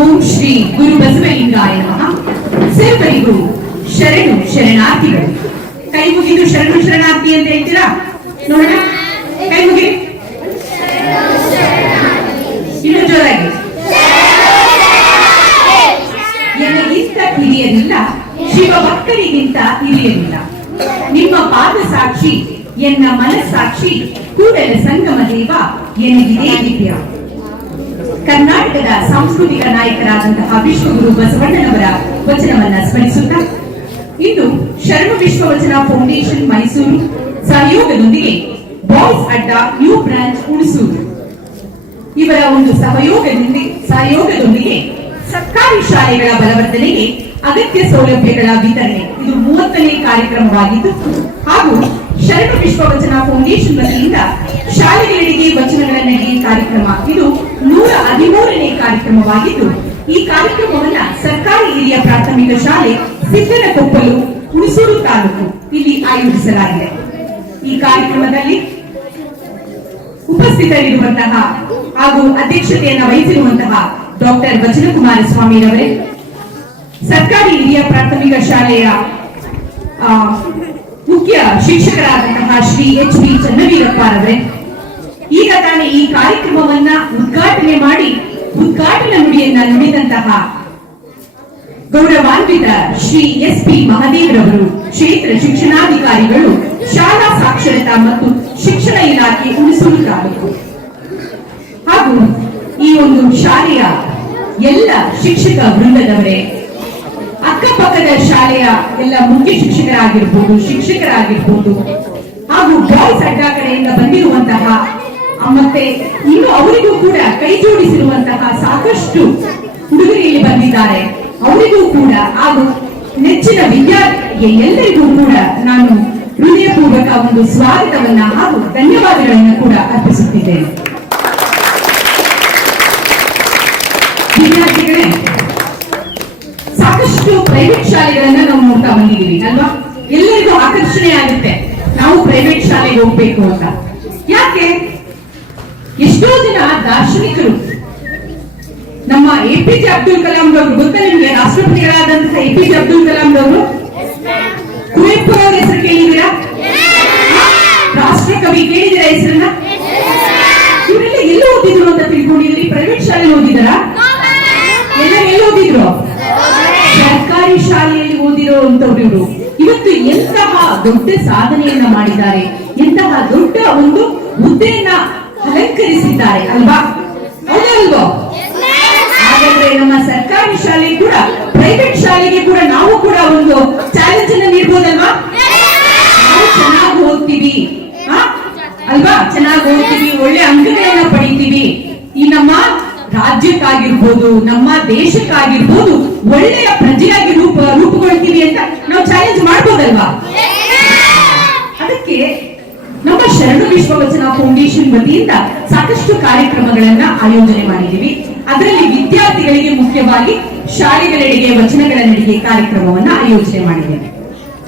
ಓಂ ಶ್ರೀ ಗುರು ಬಸವಲಿಂಗಾಯ ನಮಃ ಸರ್ವರಿಗೂ ಶರಣು ಶರಣಾರ್ಥಿಗಳು. ಕೈ ಮುಗಿದು ಶರಣು ಶರಣಾರ್ಥಿ ಅಂತ ಹೇಳ್ತೀರಾ? ನೋಡೋಣ. ಕೈ ಮುಗಿ ಇನ್ನು ಜೋರಾಗಿ. ನನಗಿಂತ ಹಿರಿಯರಿಲ್ಲ ಶಿವ ಭಕ್ತರಿಗಿಂತ ಹಿರಿಯರಿಲ್ಲ. ನಿಮ್ಮ ಪಾದ ಸಾಕ್ಷಿ, ಎನ್ನ ಮನಸ್ಸಾಕ್ಷಿ, ಕೂಡಲ ಸಂಗಮ ದೇವ ಎನಗಿದೆ ದಿವ್ಯ. ಕರ್ನಾಟಕದ ಸಾಂಸ್ಕೃತಿಕ ನಾಯಕರಾದಂತಹ ವಿಶ್ವಗುರು ಬಸವಣ್ಣನವರ ವಚನವನ್ನ ಸ್ಮರಿಸುತ್ತಾ, ಇಂದು ಶರಣ ವಿಶ್ವವಚನ ಫೌಂಡೇಶನ್ ಮೈಸೂರು ಸಹಯೋಗದೊಂದಿಗೆ ಬಾಯ್ಸ್ ಅಡ್ಡ ನ್ಯೂ ಬ್ರಾಂಚ್ ಹುಣಸೂರು. ಇವರ ಒಂದು ಸಹಯೋಗದೊಂದಿಗೆ ಸಹಯೋಗದೊಂದಿಗೆ ಸರ್ಕಾರಿ ಶಾಲೆಗಳ ಬಲವರ್ಧನೆಗೆ ಅಗತ್ಯ ಸೌಲಭ್ಯಗಳ ವಿತರಣೆ. ಇದು ಮೂವತ್ತನೇ ಕಾರ್ಯಕ್ರಮವಾಗಿದ್ದು, ಹಾಗೂ ಶರಣ ವಿಶ್ವವಚನ ಫೌಂಡೇಶನ್ ವತಿಯಿಂದ ಶಾಲೆಗಳಿಗೆ ವಚನಗಳ ಕಾರ್ಯಕ್ರಮ. ಇದು ನೂರ ಹದಿಮೂರನೇ ಕಾರ್ಯಕ್ರಮವಾಗಿದ್ದು, ಈ ಕಾರ್ಯಕ್ರಮವನ್ನ ಸರ್ಕಾರಿ ಹಿರಿಯ ಪ್ರಾಥಮಿಕ ಶಾಲೆ ಸಿದ್ದನಕೊಪ್ಪಲು ಹುಣಸೂರು ತಾಲೂಕು ಇಲ್ಲಿ ಆಯೋಜಿಸಲಾಗಿದೆ. ಈ ಕಾರ್ಯಕ್ರಮದಲ್ಲಿ ಉಪಸ್ಥಿತರಿರುವಂತಹ ಹಾಗೂ ಅಧ್ಯಕ್ಷತೆಯನ್ನು ವಹಿಸಿರುವಂತಹ ಡಾಕ್ಟರ್ ವಚನಕುಮಾರ ಸ್ವಾಮಿರವರೇ ಸರ್ಕಾರಿ ಹಿರಿಯ ಪ್ರಾಥಮಿಕ ಶಾಲೆಯ ಮುಖ್ಯ ಶಿಕ್ಷಕರಾದಂತಹ ಶ್ರೀ ಎಚ್ ಬಿ ಚನ್ನವೀರಪ್ಪರವರೇ, ಈಗ ತಾನೇ ಈ ಕಾರ್ಯಕ್ರಮವನ್ನ ಉದ್ಘಾಟನೆ ಮಾಡಿ ಉದ್ಘಾಟನಾ ನುಡಿಯನ್ನ ನುಡಿದಂತಹ ಗೌರವಾನ್ವಿತ ಶ್ರೀ ಎಸ್ ಪಿ ಮಹದೇವ್ರವರು, ಕ್ಷೇತ್ರ ಶಿಕ್ಷಣಾಧಿಕಾರಿಗಳು, ಶಾಲಾ ಸಾಕ್ಷರತಾ ಮತ್ತು ಶಿಕ್ಷಣ ಇಲಾಖೆ ಹುಣಸೂರು ಹಾಗೂ ಈ ಒಂದು ಶಾಲೆಯ ಎಲ್ಲ ಶಿಕ್ಷಕ ವೃಂದದವರೇ ಅಕ್ಕಪಕ್ಕದ ಶಾಲೆಯ ಎಲ್ಲ ಮುಖ್ಯ ಶಿಕ್ಷಕರಾಗಿರ್ಬೋದು ಶಿಕ್ಷಕರಾಗಿರ್ಬೋದು, ಹಾಗೂ ಬಾಯ್ಸ್ ಅಡ್ಡ ಕಡೆಯಿಂದ ಬಂದಿರುವಂತಹ ಮತ್ತೆ ಇನ್ನು ಅವರಿಗೂ ಕೂಡ ಕೈ ಜೋಡಿಸಿರುವಂತಹ ಸಾಕಷ್ಟು ಹುಡುಗರು ಇಲ್ಲಿ ಬಂದಿದ್ದಾರೆ. ಅವರಿಗೂ ಕೂಡ ಹಾಗೂ ನೆಚ್ಚಿನ ವಿದ್ಯಾರ್ಥಿಗೆ ಎಲ್ಲರಿಗೂ ಕೂಡ ನಾನು ಹೃದಯಪೂರ್ವಕ ಒಂದು ಸ್ವಾಗತವನ್ನ ಹಾಗೂ ಧನ್ಯವಾದಗಳನ್ನ ಕೂಡ ಅರ್ಪಿಸುತ್ತಿದ್ದೇನೆ. ಪ್ರೈವೇಟ್ ಶಾಲೆಗಳನ್ನ ನಾವು ನೋಡ್ತಾ ಬಂದಿದ್ದೀವಿ, ಅಲ್ವಾ? ಎಲ್ಲರಿಗೂ ಆಕರ್ಷಣೆ ಆಗುತ್ತೆ. ನಾವು ಪ್ರೈವೇಟ್ ಶಾಲೆಗೆ ಹೋಗ್ಬೇಕು ಅಂತ. ಯಾಕೆ? ಎಷ್ಟೋ ಜನ ದಾರ್ಶನಿಕರು, ನಮ್ಮ A P J Abdul Kalam ಅವರು, ಗೊತ್ತಾ ನಿಮಗೆ? ರಾಷ್ಟ್ರಪತಿಗಳಾದಂತಹ A P J Abdul Kalam ಅವರು? ಕುವೆಂಪು ಅವರ ಹೆಸರು ಕೇಳಿದ್ದೀರಾ? ರಾಷ್ಟ್ರಕವಿ ಕೇಳಿದ್ದೀರಾ ಹೆಸರನ್ನ? ಇವರೆಲ್ಲ ಎಲ್ಲಿ ಓದಿದ್ರು ಅಂತ ತಿಳ್ಕೊಂಡಿದ್ರಿ ಪ್ರೈವೇಟ್ ಶಾಲೆಯಲ್ಲಿ ಓದಿದಾರಾ ಎಲ್ಲ ಎಲ್ಲಿ ಓದಿದ್ರು? ಸರ್ಕಾರಿ ಶಾಲೆಯಲ್ಲಿ ಓದಿರುವಂತವ್ರು ಇವರು ಇವತ್ತು ಎಂತಹ ದೊಡ್ಡ ಸಾಧನೆಯನ್ನ ಮಾಡಿದ್ದಾರೆ. ಎಂತಹ ದೊಡ್ಡ ಒಂದು ಹುದ್ದೆಯನ್ನ ಅಲಂಕರಿಸಿದ್ದಾರೆ, ಅಲ್ವಾ? ಹೌದಲ್ವೋ? ಹಾಗಾದ್ರೆ ನಮ್ಮ ಸರ್ಕಾರಿ ಶಾಲೆ ಕೂಡ ಪ್ರೈವೇಟ್ ಶಾಲೆಗೆ ಕೂಡ ನಾವು ಕೂಡ ಒಂದು ಚಾಲೆಂಜ್ ಅನ್ನ ನೀಡ್ಬೋದಲ್ವಾ? ನಾವು ಚೆನ್ನಾಗಿ ಓದ್ತೀವಿ? ಅಲ್ವಾ? ಚೆನ್ನಾಗಿ ಓದ್ತೀವಿ, ಒಳ್ಳೆ ಅಂಕಗಳನ್ನ ಪಡಿತೀವಿ. ಈ ನಮ್ಮ ರಾಜ್ಯಕ್ಕಾಗಿರ್ಬೋದು, ನಮ್ಮ ದೇಶಕ್ಕಾಗಿರ್ಬೋದು, ಒಳ್ಳೆಯ ಪ್ರಜೆಯಾಗಿ ರೂಪ, ರೂಪುಗೊಳ್ತೀವಿ ಅಂತ ನಾವು ಚಾಲೆಂಜ್ ಮಾಡ್ಬೋದಲ್ವಾ? ಅದಕ್ಕೆ ನಮ್ಮ ಶರಣ ವಿಶ್ವವಚನ ಫೌಂಡೇಶನ್ ವತಿಯಿಂದ ಸಾಕಷ್ಟು ಕಾರ್ಯಕ್ರಮಗಳನ್ನ ಆಯೋಜನೆ ಮಾಡಿದ್ದೀವಿ. ಅದರಲ್ಲಿ ವಿದ್ಯಾರ್ಥಿಗಳಿಗೆ ಮುಖ್ಯವಾಗಿ ಶಾಲೆಗಳೆಡೆಗೆ ವಚನಗಳ ನಡಿಗೆ ಕಾರ್ಯಕ್ರಮವನ್ನ ಆಯೋಜನೆ ಮಾಡಿದ್ದೇವೆ.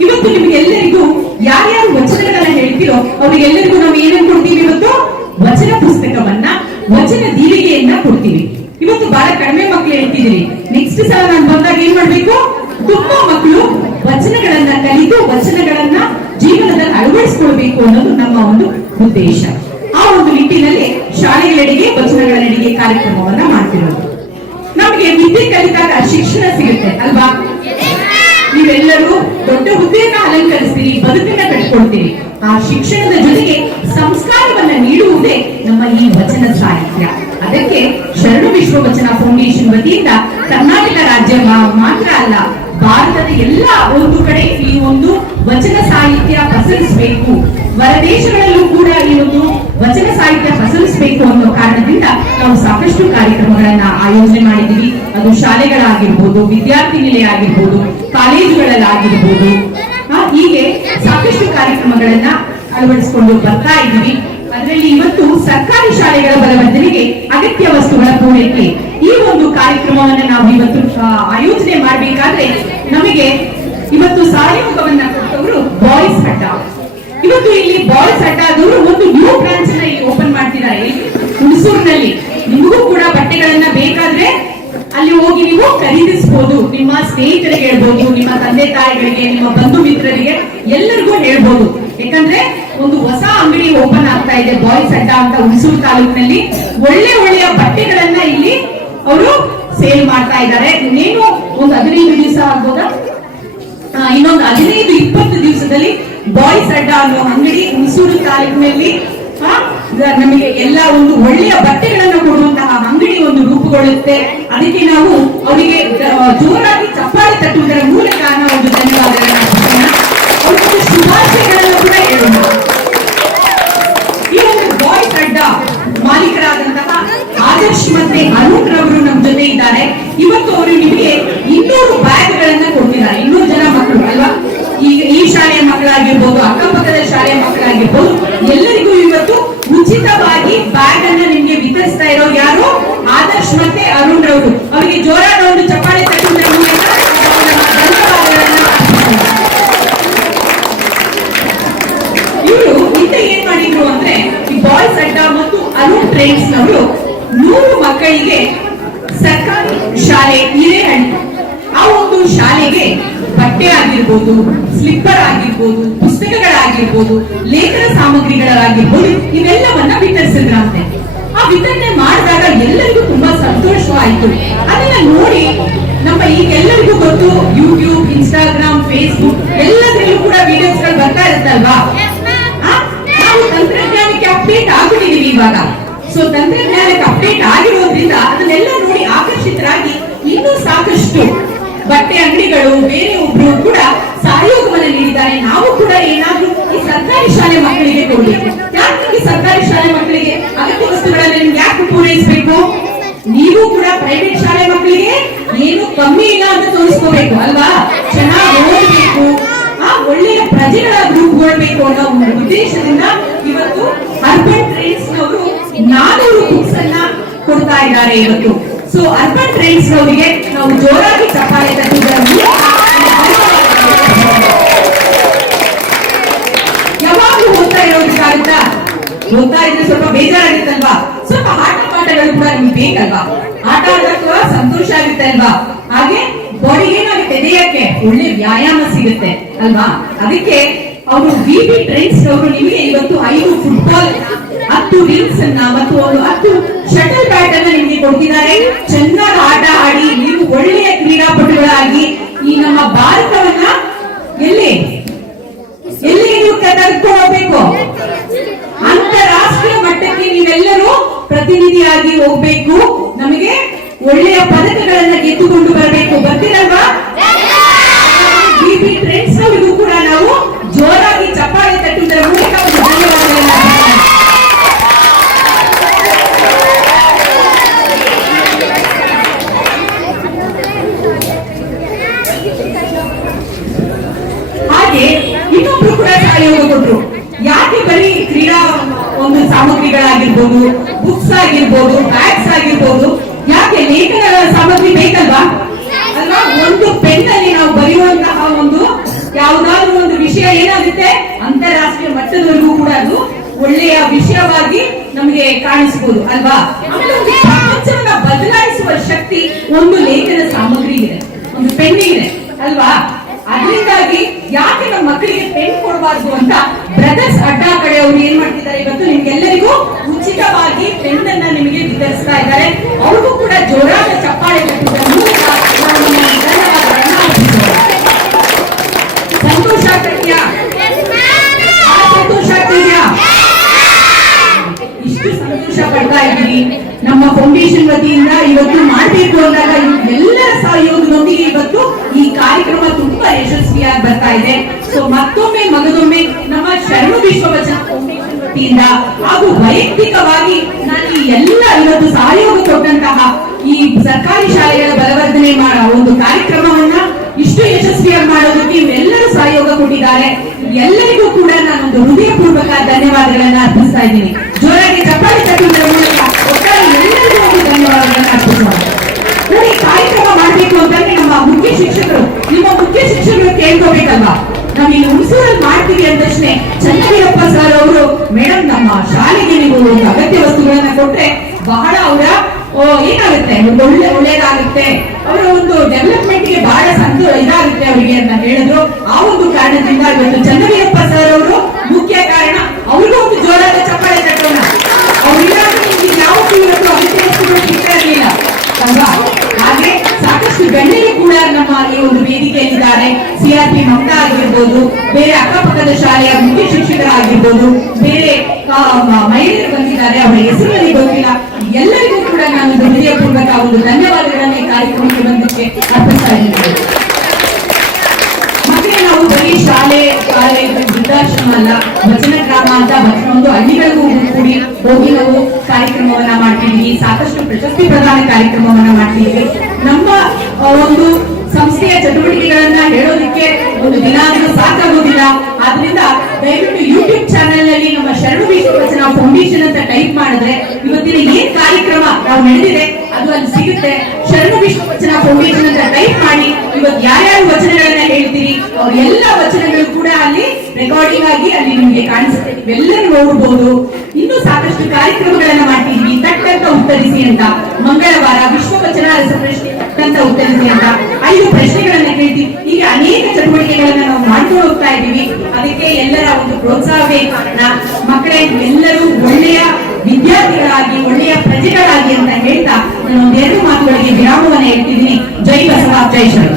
ಇವತ್ತು ನಿಮಗೆಲ್ಲರಿಗೂ ಯಾರ್ಯಾರು ವಚನಗಳನ್ನ ಹೇಳ್ತೀರೋ ಅವರಿಗೆಲ್ಲರಿಗೂ ನಾವು ಏನನ್ನು ಕೊಡ್ತೀವಿ ಇವತ್ತು ವಚನ ಪುಸ್ತಕವನ್ನ ವಚನ ದೀವಿಗೆಯನ್ನ ಕೊಡ್ತೀವಿ ಇವತ್ತು ಬಹಳ ಕಡಿಮೆ ಮಕ್ಕಳು ಹೇಳ್ತಿದ್ದೀರಿ ನೆಕ್ಸ್ಟ್ ಸಲ ನಾನು ಬಂದಾಗ ಏನ್ ಮಾಡ್ಬೇಕು ತುಂಬಾ ಮಕ್ಕಳು ವಚನಗಳನ್ನ ಕಲಿತು ವಚನಗಳನ್ನ ಜೀವನದಲ್ಲಿ ಅಳವಡಿಸಿಕೊಳ್ಬೇಕು ಅನ್ನೋದು ನಮ್ಮ ಒಂದು ಉದ್ದೇಶ. ಆ ಒಂದು ನಿಟ್ಟಿನಲ್ಲಿ ಶಾಲೆಗಳೆಡೆಗೆ ವಚನಗಳ ನಡಿಗೆ ಕಾರ್ಯಕ್ರಮವನ್ನ ಮಾಡ್ತಿರೋದು. ನಮಗೆ ವಿದ್ಯೆ ಕಲಿತಾಗ ಶಿಕ್ಷಣ ಸಿಗುತ್ತೆ ಅಲ್ವಾ? ನೀವೆಲ್ಲರೂ ದೊಡ್ಡ ಹುದ್ದೆಯನ್ನ ಅಲಂಕರಿಸ್ತೀರಿ, ಬದುಕನ್ನ ಕಟ್ಕೊಳ್ತೀರಿ. ಆ ಶಿಕ್ಷಣದ ಜೊತೆಗೆ ಸಂಸ್ಕಾರವನ್ನ ನೀಡುವುದೇ ನಮ್ಮ ಈ ವಚನ ಸಾಹಿತ್ಯ. ಅದಕ್ಕೆ ಶರಣ ವಿಶ್ವ ವಚನ ಫೌಂಡೇಶನ್ ವತಿಯಿಂದ ಕರ್ನಾಟಕ ರಾಜ್ಯ ಮಾತ್ರ ಅಲ್ಲ, ಭಾರತದ ಎಲ್ಲ ಒಂದು ಕಡೆ ಈ ಪಸರಿಸಬೇಕು ಹೊರದೇಶಗಳಲ್ಲೂ ಕೂಡ ಒಂದು ವಚನ ಸಾಹಿತ್ಯ ಪಸರಿಸಬೇಕು ಅನ್ನೋ ಕಾರಣದಿಂದ ನಾವು ಸಾಕಷ್ಟು ಕಾರ್ಯಕ್ರಮಗಳನ್ನ ಆಯೋಜನೆ ಮಾಡಿದ್ದೀವಿ. ಅದು ಶಾಲೆಗಳಾಗಿರ್ಬೋದು, ವಿದ್ಯಾರ್ಥಿ ನಿಲಯ ಆಗಿರ್ಬೋದು ಕಾಲೇಜುಗಳಲ್ಲಾಗಿರ್ಬೋದು ಹೀಗೆ ಸಾಕಷ್ಟು ಕಾರ್ಯಕ್ರಮಗಳನ್ನ ಅಳವಡಿಸಿಕೊಂಡು ಬರ್ತಾ ಇದ್ದೀವಿ. ಅದರಲ್ಲಿ ಇವತ್ತು ಸರ್ಕಾರಿ ಶಾಲೆಗಳ ಬಲವರ್ಧನೆಗೆ ಅಗತ್ಯ ವಸ್ತುಗಳ ಪೂರೈಕೆ. ಈ ಒಂದು ಕಾರ್ಯಕ್ರಮವನ್ನ ನಾವು ಇವತ್ತು ಆಯೋಜನೆ ಮಾಡಬೇಕಾದ್ರೆ ನಮಗೆ ಇವತ್ತು ಸಹಯೋಗವನ್ನ ಕೊಟ್ಟವರು ಬಾಯ್ಸ್ ಅಡ್ಡ ಇವತ್ತು ಇಲ್ಲಿ ಬಾಯ್ಸ್ ಅಡ್ಡಾದವರು ಒಂದು ನ್ಯೂ ಬ್ರಾಂಚ್ ಅನ್ನ ಇಲ್ಲಿ ಓಪನ್ ಮಾಡ್ತಿದ್ದಾರೆ ಹುಣಸೂರಿನಲ್ಲಿ ನಿಮಗೂ ಕೂಡ ಬಟ್ಟೆಗಳನ್ನ ಬೇಕಾದ್ರೆ ಅಲ್ಲಿ ಹೋಗಿ ನೀವು ಖರೀದಿಸಬಹುದು ನಿಮ್ಮ ಸ್ನೇಹಿತರಿಗೆ ಹೇಳ್ಬೋದು, ನಿಮ್ಮ ತಂದೆ ತಾಯಿಗಳಿಗೆ, ನಿಮ್ಮ ಬಂಧು ಮಿತ್ರರಿಗೆ ಎಲ್ಲರಿಗೂ ಹೇಳ್ಬೋದು. ಯಾಕಂದ್ರೆ ಒಂದು ಹೊಸ ಅಂಗಡಿ ಓಪನ್ ಆಗ್ತಾ ಇದೆ, ಬಾಯ್ಸ್ ಅಡ್ಡ ಅಂತ ಹುಣಸೂರು ತಾಲೂಕಿನಲ್ಲಿ. ಒಳ್ಳೆ ಒಳ್ಳೆಯ ಬಟ್ಟೆಗಳನ್ನ ಇಲ್ಲಿ ಅವರು ಸೇಲ್ ಮಾಡ್ತಾ ಇದ್ದಾರೆ. ಇನ್ನೇನು ಒಂದು ಹದಿನೈದು ದಿವಸ ಆಗ್ಬೋದ? ಇನ್ನೊಂದು ಹದಿನೈದು, ಇಪ್ಪತ್ತು ದಿವಸದಲ್ಲಿ ಬಾಯ್ಸ್ ಅಡ್ಡ ಅನ್ನೋ ಅಂಗಡಿ ಹುಣಸೂರು ತಾಲೂಕಿನಲ್ಲಿ. ನಮಗೆ ಎಲ್ಲ ಒಂದು ಒಳ್ಳೆಯ ಬಟ್ಟೆಗಳನ್ನ ಕೊಡುವಂತಹ ಅಂಗಡಿ ಒಂದು ರೂಪುಗೊಳ್ಳುತ್ತೆ. ಅದಕ್ಕೆ ನಾವು ಅವರಿಗೆ ಜೋರಾಗಿ ಚಪ್ಪಾಳೆ ತಟ್ಟುವುದರ ಮೂಲಕ ನಾವು ಒಂದು ಧನ್ಯವಾದಗಳನ್ನ ಅವರಿಗೆ ಶುಭಾಶಯಗಳನ್ನು ಕೂಡ ಹೇಳೋಣ. ಈ ಒಂದು ಬಾಯ್ಸ್ ಅಡ್ಡ ಮಾಲೀಕರಾದಂತಹ ಆದರ್ಶ್ ಮತ್ತೆ ಅರುಣ್ ರವರು ಜೊತೆ ಇದ್ದಾರೆ. ಇವತ್ತು ಅವರು ನಿಮಗೆ ಇನ್ನೂರು ಬ್ಯಾಗ್ ಗಳನ್ನ ಕೊಟ್ಟಿದ್ದಾರೆ. ಇನ್ನೂರು ಜನ ಮಕ್ಕಳು, ಅಲ್ವಾ? ಈಗ ಈ ಶಾಲೆಯ ಮಕ್ಕಳಾಗಿರ್ಬೋದು, ಅಕ್ಕಪಕ್ಕದ ಶಾಲೆಯ ಮಕ್ಕಳಾಗಿರ್ಬೋದು ಎಲ್ಲರಿಗೂ ಅವರಿಗೆ ಜೋರಾದ ಒಂದು ಚಪ್ಪಾಳೆ ತಟ್ಟುವುದರ ಮೂಲಕ. ಇವರು ಹಿಂದೆ ಏನ್ ಮಾಡಿದ್ರು ಅಂದ್ರೆ ಈ ಬಾಯ್ಸ್ ಅಡ್ಡ ಮತ್ತು ಅರುಣ್ ಟ್ರೈನ್ಸ್ ನವರು ನೂರು ಮಕ್ಕಳಿಗೆ ಸರ್ಕಾರಿ ಶಾಲೆ ಹಿರೇಹಳ್ಳಿ ಆ ಒಂದು ಶಾಲೆಗೆ ಬಟ್ಟೆ ಆಗಿರ್ಬೋದು ಸ್ಲಿಪ್ಪರ್ ಆಗಿರ್ಬೋದು, ಪುಸ್ತಕಗಳಾಗಿರ್ಬೋದು, ಲೇಖನ ಸಾಮಗ್ರಿಗಳಾಗಿರ್ಬೋದು, ಇವೆಲ್ಲವನ್ನ ವಿತರಿಸಿದ್ರಂತೆ ಆ ವಿತರಣೆ ಮಾಡಿದಾಗ ಎಲ್ಲರಿಗೂ ತುಂಬಾ ಸಂತೋಷವಾಯಿತು. ಅದನ್ನ ನೋಡಿ ನಮ್ಮ ಈಗ ಎಲ್ಲರಿಗೂ ಗೊತ್ತು ಯೂಟ್ಯೂಬ್ ಇನ್ಸ್ಟಾಗ್ರಾಮ್ ಫೇಸ್ಬುಕ್ ಎಲ್ಲದರಲ್ಲೂ ಕೂಡ ವಿಡಿಯೋಸ್ಗಳು ಬರ್ತಾ ಇರುತ್ತಲ್ವಾ? ನಾವು ತಂತ್ರಜ್ಞಾನಕ್ಕೆ ಅಪ್ಡೇಟ್ ಆಗ್ಬಿಟ್ಟಿದೀವಿ ಇವಾಗ. ಸೊ ತಂತ್ರಜ್ಞಾನಕ್ಕೆ ಅಪ್ಡೇಟ್ ಆಗಿರೋದ್ರಿಂದ ಅದನ್ನೆಲ್ಲ ನೋಡಿ ಆಕರ್ಷಿತರಾಗಿ ಇನ್ನೂ ಸಾಕಷ್ಟು ಬಟ್ಟೆ ಅಂಗಡಿಗಳು, ಬೇರೆ ಒಬ್ರು ಕೂಡ ಸಹಯೋಗವನ್ನು ನೀಡಿದ್ದಾರೆ. ನಾವು ಕೂಡ ಏನಾದ್ರೂ ಈ ಸರ್ಕಾರಿ ಶಾಲೆ ಮಕ್ಕಳಿಗೆ ಕೊಡ್ಬೇಕು ಯಾಕೆ ಈ ಸರ್ಕಾರಿ ಶಾಲೆ ಮಕ್ಕಳಿಗೆ ಅಗತ್ಯ ವಸ್ತುಗಳನ್ನ ನಿಮ್ಗೆ ಯಾಕೆ ಪೂರೈಸಬೇಕು ನೀವು ಕೂಡ ಪ್ರೈವೇಟ್ ಶಾಲೆ ಮಕ್ಕಳಿಗೆ ಏನು ಕಮ್ಮಿ ಇಲ್ಲ ಅಂತ ತೋರಿಸ್ಕೋಬೇಕು, ಅಲ್ವಾ? ಚೆನ್ನಾಗಿ ಓದಬೇಕು. ಆ ಒಳ್ಳೆಯ ಪ್ರಜೆಗಳ ರೂಪುಗೊಳ್ಬೇಕು ಅನ್ನೋ ಉದ್ದೇಶದಿಂದ ಇವತ್ತು ಅರ್ಬನ್ ಟ್ರೈನ್ಸ್ ನವರು ನಾನೂರು ಬುಕ್ಸ್ ಅನ್ನ ಕೊಡ್ತಾ ಇದ್ದಾರೆ ಇವತ್ತು. ಸೊ ಅರ್ಬನ್ ಟ್ರೈನ್ಸ್ ನವರಿಗೆ ನಾವು ಜೋರಾಗಿ ಚಪ್ಪಾಳೆ ತಂದಿದ್ದಾರೆ ಯಾವಾಗಲೂ ಓದ್ತಾ ಇರೋದಕ್ಕಾಗುತ್ತಾ ಓದ್ತಾ ಇದ್ರೆ ಸ್ವಲ್ಪ ಬೇಜಾರಾಗಿತ್ತಲ್ವಾ? ಸ್ವಲ್ಪ ಆಟ ಪಾಠಗಳು ಕೂಡ ನಿಮ್ಗೆ ಬೇಕಲ್ವಾ? ಆಟ ಆಡೋಕೆ ಸಂತೋಷ ಆಗುತ್ತೆ ಅಲ್ವಾ? ಹಾಗೆ ಬಾಡಿಗೆ ಏನಾಗುತ್ತೆ? ದೇಹಕ್ಕೆ ಒಳ್ಳೆ ವ್ಯಾಯಾಮ ಸಿಗುತ್ತೆ ಅಲ್ವಾ? ಅದಕ್ಕೆ ಅವರು ಬಿ ಬಿ ಟ್ರೈನ್ಸ್ ಅವರು ನಿಮಗೆ ಇವತ್ತು ಐದು ಫುಟ್ಬಾಲ್ ಹತ್ತು ರಿಲ್ಸ್ ಅನ್ನ ಮತ್ತು ಅವರು ಹತ್ತು ಶಟಲ್ ಬ್ಯಾಟ್ ಅನ್ನ ನಿಮಗೆ ಕೊಡ್ತಿದ್ದಾರೆ. ಚೆನ್ನಾಗಿ ಆಟ ಆಡಿ, ನೀವು ಒಳ್ಳೆಯ ಕ್ರೀಡಾಪಟುಗಳಾಗಿ ಈ ನಮ್ಮ ಭಾರತವನ್ನ ಎಲ್ಲಿ ಎಲ್ಲಿಗೆ ನೀವು ಹೋಗ್ಬೇಕು ಅಂತಾರಾಷ್ಟ್ರೀಯ ಮಟ್ಟಕ್ಕೆ ನೀವೆಲ್ಲರೂ ಪ್ರತಿನಿಧಿಯಾಗಿ ಹೋಗ್ಬೇಕು. ನಮಗೆ ಒಳ್ಳೆಯ ಪದಕಗಳನ್ನ ಗೆದ್ದುಕೊಂಡು ಬರಬೇಕು. ಬರ್ತೀರಲ್ವಾ ಬಿಪಿ ಕೂಡ ನಾವು ಜೋರಾಗಿ ಚಪ್ಪಾಳೆ ತಟ್ಟುವುದರ ಮೂಲಕ ಒಂದು ಇನ್ನೊಬ್ರು ಕೂಡ ಶಾಲೆ ಯಾಕೆ ಬರೀ ಕ್ರೀಡಾ ಒಂದು ಸಾಮಗ್ರಿಗಳಾಗಿರ್ಬೋದು ಬುಕ್ಸ್ ಆಗಿರ್ಬೋದು ಬ್ಯಾಗ್ಸ್ ಆಗಿರ್ಬೋದು? ಯಾಕೆ ಲೇಖನ ಸಾಮಗ್ರಿ ಬೇಕಲ್ವಾ? ಅಲ್ವಾ? ಒಂದು ಪೆನ್ ಅಲ್ಲಿ ನಾವು ಬರೆಯುವಂತಹ ಒಂದು ಯಾವ್ದಾದ್ರು ಒಂದು ವಿಷಯ ಏನಾಗುತ್ತೆ? ಅಂತಾರಾಷ್ಟ್ರೀಯ ಮಟ್ಟದವರೆಗೂ ಕೂಡ ಅದು ಒಳ್ಳೆಯ ವಿಷಯವಾಗಿ ನಮಗೆ ಕಾಣಿಸಬಹುದು ಅಲ್ವಾ? ಪ್ರಪಂಚವನ್ನ ಬದಲಾಯಿಸುವ ಶಕ್ತಿ ಒಂದು ಲೇಖನ ಸಾಮಗ್ರಿ ಇದೆ, ಒಂದು ಪೆನ್ ಇದೆ, ಅಲ್ವಾ? ಅದರಿಂದಾಗಿ ಯಾಕೆ ನಮ್ಮ ಮಕ್ಕಳಿಗೆ ಪೆನ್ ಕೊಡಬಾರ್ದು ಅಂತ ಬ್ರದರ್ಸ್ ಅಡ್ಡ ಕಡೆ ಅವರು ಏನ್ ಮಾಡ್ತಿದ್ದಾರೆ ಇವತ್ತು ನಿಮ್ಗೆಲ್ಲರಿಗೂ ಉಚಿತವಾಗಿ ಪೆನ್ ಅನ್ನ ನಿಮಗೆ ವಿತರಿಸ್ತಾ ಇದ್ದಾರೆ. ಅವ್ರಿಗೂ ಕೂಡ ಜೋರಾದ ಚಪ್ಪಾಳೆ. ಸಂತೋಷ ಇಷ್ಟು ಸಂತೋಷ ಪಡ್ತಾ ಇದ್ದೀನಿ ನಮ್ಮ ಫೌಂಡೇಶನ್ ವತಿಯಿಂದ ಇವತ್ತು ಮಾಡಬೇಕು ಅಂದಾಗ ಎಲ್ಲರ ಸಹಯೋಗದೊಂದಿಗೆ ಇವತ್ತು ಈ ಕಾರ್ಯಕ್ರಮ ತುಂಬಾ ಯಶಸ್ವಿಯಾಗಿ ಬರ್ತಾ ಇದೆ. ಸೊ ಮತ್ತೊಮ್ಮೆ ಮಗದೊಮ್ಮೆ ನಮ್ಮ ಶರಣ ವಿಶ್ವವಚನ ಫೌಂಡೇಶನ್ ವತಿಯಿಂದ ಹಾಗೂ ವೈಯಕ್ತಿಕವಾಗಿ ನಾನು ಈ ಎಲ್ಲ ಇವತ್ತು ಸಹಯೋಗ ಕೊಟ್ಟಂತಹ ಈ ಸರ್ಕಾರಿ ಶಾಲೆಗಳ ಬಲವರ್ಧನೆ ಮಾಡೋ ಒಂದು ಕಾರ್ಯಕ್ರಮವನ್ನ ಇಷ್ಟು ಯಶಸ್ವಿಯಾಗಿ ಮಾಡೋದಕ್ಕೆ ಇವೆಲ್ಲರೂ ಸಹಯೋಗ ಕೊಟ್ಟಿದ್ದಾರೆ. ಎಲ್ಲರಿಗೂ ಕೂಡ ನಾನೊಂದು ಹೃದಯಪೂರ್ವಕ ಧನ್ಯವಾದಗಳನ್ನ ಅರ್ಪಿಸ್ತಾ ಇದ್ದೀನಿ. ಜೋರಾಗಿ ಚಪ್ಪಾಳಿ ತಟ್ಟುವುದರ ಮೂಲಕ ಒಟ್ಟಾರೆ ಎಲ್ಲರಿಗೂ ಧನ್ಯವಾದಗಳನ್ನು ಅರ್ಪಿಸೋಣ ಅನ್ನೋದನ್ನೇ ನಮ್ಮ ಮುಖ್ಯ ಶಿಕ್ಷಕರು, ನಿಮ್ಮ ಮುಖ್ಯ ಶಿಕ್ಷಕರು ಕೇಳ್ಕೋಬೇಕಲ್ವಾ? ನಾವು ಇಲ್ಲಿ ಹುಣಸೂರಲ್ಲಿ ಮಾಡ್ತೀವಿ ಅಂತಷ್ಟೇ ಚನ್ನವೀರಪ್ಪ ಸರ್ ಅವರು ಮೇಡಮ್ ನಮ್ಮ ಶಾಲೆಗೆ ನೀವು ಒಂದು ಅಗತ್ಯ ವಸ್ತುಗಳನ್ನ ಕೊಟ್ರೆ ಬಹಳ ಅವರ ಏನಾಗುತ್ತೆ? ಒಂದು ಒಳ್ಳೆ ಒಳ್ಳೇದಾಗುತ್ತೆ. ಅವರ ಒಂದು ಡೆವಲಪ್ಮೆಂಟ್ಗೆ ಬಹಳ ಸಂತೋಷ ಇದಾಗುತ್ತೆ ಅವರಿಗೆ ಅಂತ ಹೇಳಿದ್ರು. ಆ ಒಂದು ಕಾರಣದಿಂದ ಇವತ್ತು ಚನ್ನವೀರಪ್ಪ ಸರ್ ಅವರು ಒಂದು ಧನ್ಯವಾದಗಳನ್ನ ಕಾರ್ಯಕ್ರಮಕ್ಕೆ ಬಂದಕ್ಕೆ ಅರ್ಪಿಸ್ತಾ ಮತ್ತೆ ನಾವು ಬರೀ ಶಾಲೆ, ಕಾಲೇಜು, ವೃದ್ಧಾಶ್ರಮ ಅಲ್ಲ ವಚನ ಗ್ರಾಮ ಅಂತ ಒಂದು ಹಳ್ಳಿಗಳಿಗೂ ಕೂಡಿ ಹೋಗಿ ನಾವು ಕಾರ್ಯಕ್ರಮವನ್ನ ಮಾಡ್ತಿದ್ವಿ ಸಾಕಷ್ಟು ಪ್ರಶಸ್ತಿ ಪ್ರದಾನ ಕಾರ್ಯಕ್ರಮವನ್ನ ಮಾಡ್ತಿದ್ವಿ ನಮ್ಮ ಒಂದು ಸಂಸ್ಥೆಯ ಚಟುವಟಿಕೆಗಳನ್ನ ಹೇಳೋದಕ್ಕೆ ಒಂದು ದಿನ ಸಾಕಾಗೋದಿಲ್ಲ. ಆದ್ರಿಂದ ದಯವಿಟ್ಟು ಯೂಟ್ಯೂಬ್ ಚಾನೆಲ್ನಲ್ಲಿ ನಮ್ಮ ಶರಣು ವಿಶ್ವವಚನ ಫೌಂಡೇಶನ್ ಅಂತ ಟೈಪ್ ಮಾಡಿದ್ರೆ ಇವತ್ತಿನ ಏನ್ ಕಾರ್ಯಕ್ರಮ ನಾವು ನಡೆದಿದೆ. ಅದು ಅಲ್ಲಿ ಸಿಗುತ್ತೆ. ಶರಣು ವಿಶ್ವವಚನ ಫೌಂಡೇಶನ್ ಅಂತ ಟೈಪ್ ಮಾಡಿ, ಇವತ್ತು ಯಾರ್ಯಾರು ವಚನಗಳನ್ನ ಹೇಳ್ತೀರಿ, ಅವ್ರ ಎಲ್ಲ ವಚನಗಳು ಕೂಡ ಅಲ್ಲಿ ರೆಕಾರ್ಡಿಂಗ್ ಆಗಿ ಅಲ್ಲಿ ನಿಮ್ಗೆ ಕಾಣಿಸುತ್ತೆ. ನೀವೆಲ್ಲರೂ ನೋಡಬಹುದು ಇನ್ನೂ ಸಾಕಷ್ಟು ಕಾರ್ಯಕ್ರಮಗಳನ್ನ ಮಾಡ್ತಿದ್ವಿ. ತಟ್ಟಂತ ಉತ್ತರಿಸಿ ಅಂತ. ಮಂಗಳವಾರ ವಿಶ್ವವಚನ ವಚನ ತಟ್ಟಂತ ಉತ್ತರಿಸಿ ಅಂತ. ಐದು ಪ್ರಶ್ನೆಗಳನ್ನ ಕೇಳ್ತಿ. ಹೀಗೆ ಅನೇಕ ಚಟುವಟಿಕೆಗಳನ್ನ ನಾವು ಮಾಡ್ಕೊಂಡು ಹೋಗ್ತಾ ಇದ್ದೀವಿ. ಅದಕ್ಕೆ ಎಲ್ಲರ ಒಂದು ಪ್ರೋತ್ಸಾಹವೇ ಕಾರಣ. ಮಕ್ಕಳೇ, ಎಲ್ಲರೂ ಒಳ್ಳೆಯ ವಿದ್ಯಾರ್ಥಿಗಳಾಗಿ ಒಳ್ಳೆಯ ಪ್ರಜೆಗಳಾಗಿ ಅಂತ ಹೇಳ್ತಾ ನಾನು ಒಂದೆರಡು ಮಾತುಗಳಿಗೆ ವಿರಾಮವನ್ನ ಹೇಳ್ತಿದ್ದೀನಿ. ಜೈ ಬಸವ ಜೈ ಶರಣ